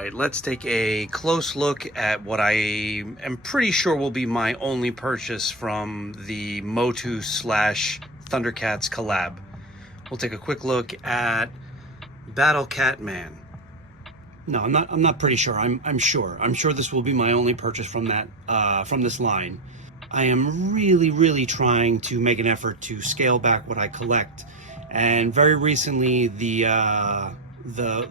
right, let's take a close look at what I am pretty sure will be my only purchase from the MOTU / Thundercats collab. We'll take a quick look at Battle Cat Man. No, I'm not pretty sure. I'm sure this will be my only purchase from that from this line. I am really trying to make an effort to scale back what I collect, and very recently the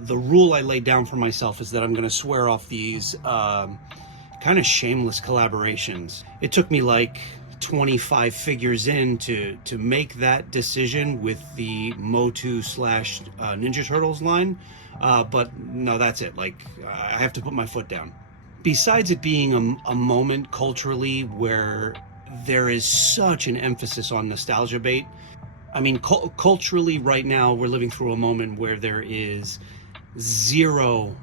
rule I laid down for myself is that I'm going to swear off these kind of shameless collaborations. It took me like 25 figures in to make that decision with the MOTU / Ninja Turtles line, but no, that's it. Like, I have to put my foot down. Besides it being a moment culturally where there is such an emphasis on nostalgia bait, I mean, culturally right now we're living through a moment where there is zero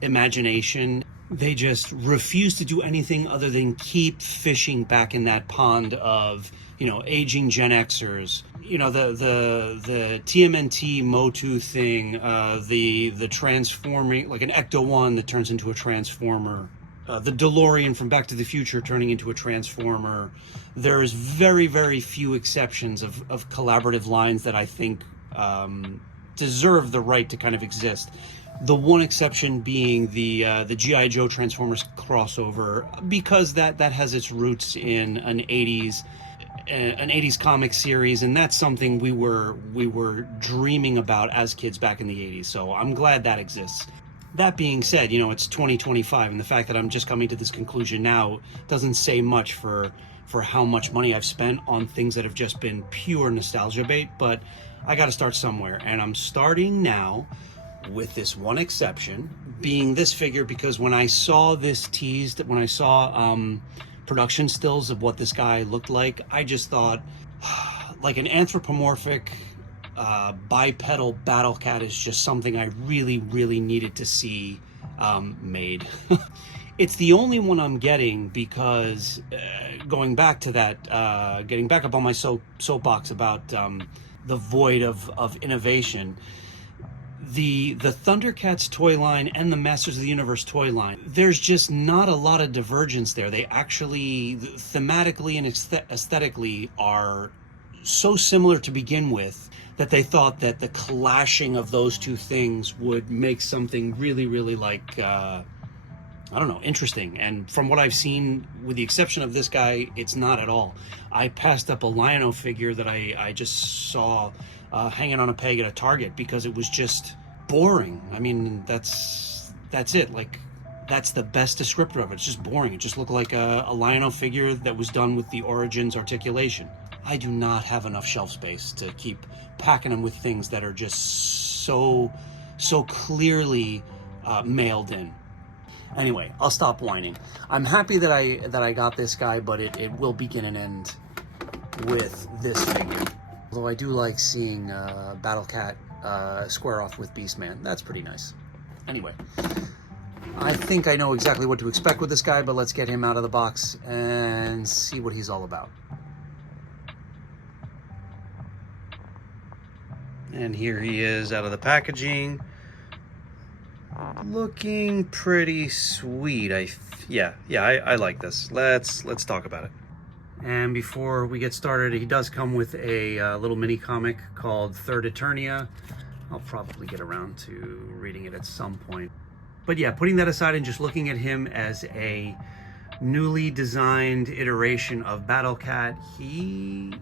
imagination. They just refuse to do anything other than keep fishing back in that pond of, you know, aging Gen Xers. You know, the TMNT MOTU thing, the transforming, like an Ecto-1 that turns into a transformer. The DeLorean from Back to the Future turning into a transformer. There's very few exceptions of collaborative lines that I think deserve the right to kind of exist. The one exception being the G.I. Joe Transformers crossover, because that has its roots in an 80s comic series, and that's something we were dreaming about as kids back in the 80s. So I'm glad that exists. That being said, you know, it's 2025, and the fact that I'm just coming to this conclusion now doesn't say much for how much money I've spent on things that have just been pure nostalgia bait, but I got to start somewhere, and I'm starting now with this one exception, being this figure, because when I saw this teased, when I saw production stills of what this guy looked like, I just thought, like, an anthropomorphic bipedal battle cat is just something I really needed to see made. It's the only one I'm getting because going back to that, getting back up on my soapbox about the void of innovation, the Thundercats toy line and the Masters of the Universe toy line, there's just not a lot of divergence there. They actually, thematically and aesthetically, are so similar to begin with that they thought that the clashing of those two things would make something really like, I don't know, interesting. And from what I've seen, with the exception of this guy, it's not at all. I passed up a Lion-O figure that I just saw hanging on a peg at a Target because it was just boring. I mean, that's it. Like, that's the best descriptor of it. It's just boring. It just looked like a Lion-O figure that was done with the Origins articulation. I do not have enough shelf space to keep packing them with things that are just so clearly mailed in. Anyway, I'll stop whining. I'm happy that I got this guy, but it will begin and end with this figure. Although I do like seeing Battle Cat square off with Beastman. That's pretty nice. Anyway, I think I know exactly what to expect with this guy, but let's get him out of the box and see what he's all about. And here he is out of the packaging. Looking pretty sweet. I like this. Let's talk about it. And before we get started, he does come with a little mini comic called Third Eternia. I'll probably get around to reading it at some point. But yeah, putting that aside and just looking at him as a newly designed iteration of Battle Cat, he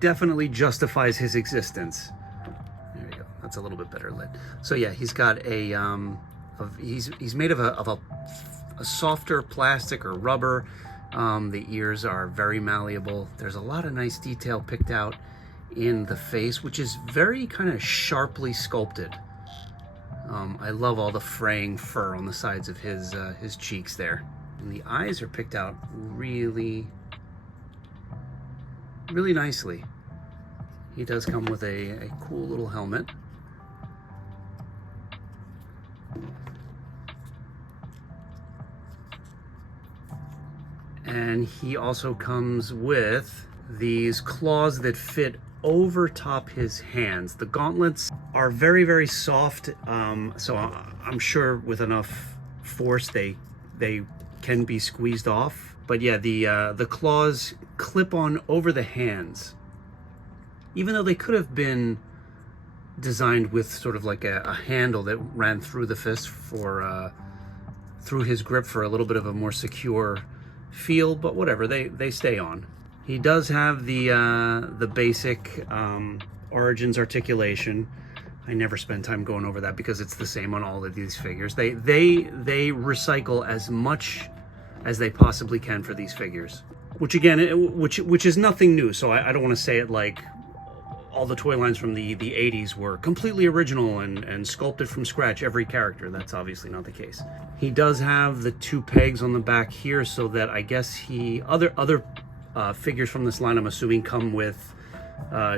definitely justifies his existence. There you go. That's a little bit better lit. So yeah, he's got he's made of a softer plastic or rubber. The ears are very malleable. There's a lot of nice detail picked out in the face, which is very kind of sharply sculpted. I love all the fraying fur on the sides of his cheeks there. And the eyes are picked out really nicely. He does come with a cool little helmet. And he also comes with these claws that fit over top his hands. The gauntlets are very, very soft. So I'm sure with enough force they can be squeezed off. But yeah, the claws clip on over the hands, even though they could have been designed with sort of like a handle that ran through the fist for through his grip for a little bit of a more secure feel. But whatever, they stay on. He does have the basic Origins articulation. I never spend time going over that because it's the same on all of these figures. They recycle as much as they possibly can for these figures, which again, which is nothing new. So I don't want to say it like all the toy lines from the 80s were completely original and sculpted from scratch, every character. That's obviously not the case. He does have the 2 pegs on the back here, so that I guess other figures from this line, I'm assuming, come with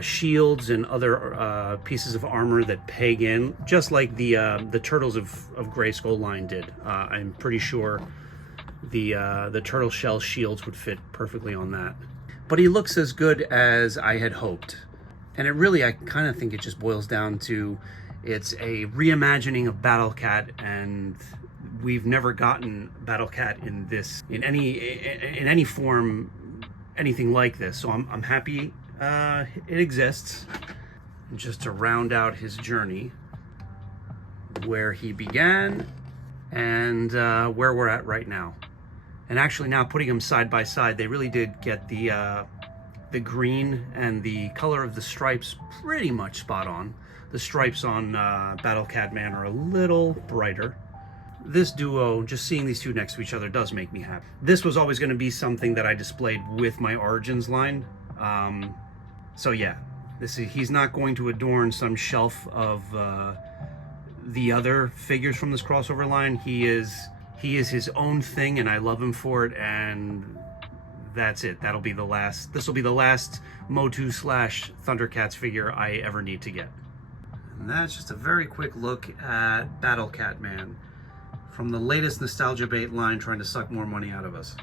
shields and other pieces of armor that peg in, just like the Turtles of Grayskull line did. I'm pretty sure the turtle shell shields would fit perfectly on that. But he looks as good as I had hoped. And it really, I kind of think it just boils down to, it's a reimagining of Battle Cat, and we've never gotten Battle Cat in any form, anything like this. So I'm happy it exists. And just to round out his journey, where he began and where we're at right now. And actually now putting them side by side, they really did get the green and the color of the stripes pretty much spot on. The stripes on Battle Cat Man are a little brighter. This duo, just seeing these two next to each other, does make me happy. This was always going to be something that I displayed with my Origins line. So yeah, he's not going to adorn some shelf of the other figures from this crossover line. He is his own thing, and I love him for it. And that's it. This will be the last MOTU / Thundercats figure I ever need to get. And that's just a very quick look at Battle Cat Man from the latest Nostalgia Bait line, trying to suck more money out of us.